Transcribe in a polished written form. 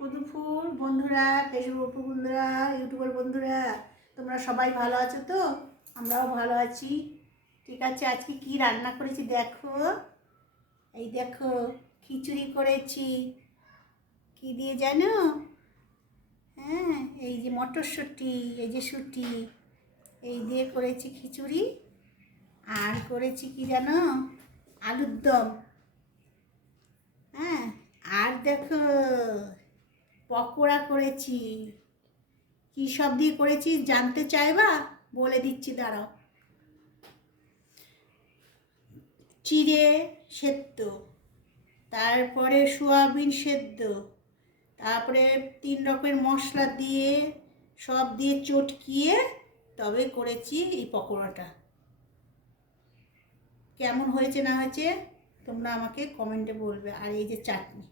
দুপুর বন্ধুরা, ফেসবুক বন্ধুরা, ইউটিউবের বন্ধুরা, তোমরা সবাই ভালো আছো তো? আমরাও ভালো আছি। ঠিক আছে, আজকে কি রান্না করেছি দেখো। এই দেখো, খিচুড়ি করেছি। কি দিয়ে জানো? হ্যাঁ, এই যে মটরশুঁটি, এই যে শুঁটি, এই দিয়ে করেছি খিচুড়ি। আর করেছি কি জানো? আলুর দম। হ্যাঁ, আর দেখো পকোড়া করেছি। কী সব দিয়ে করেছি জানতে চাইবা? বলে দিচ্ছি, দাঁড়াও। চিড়ে সেদ্ধ, তারপরে সোয়াবিন সেদ্ধ, তারপরে 3 রকমের মশলা দিয়ে সব দিয়ে চটকিয়ে তবে করেছি এই পকোড়াটা। কেমন হয়েছে না হয়েছে তোমরা আমাকে কমেন্টে বলবে। আর এই যে চাটনি,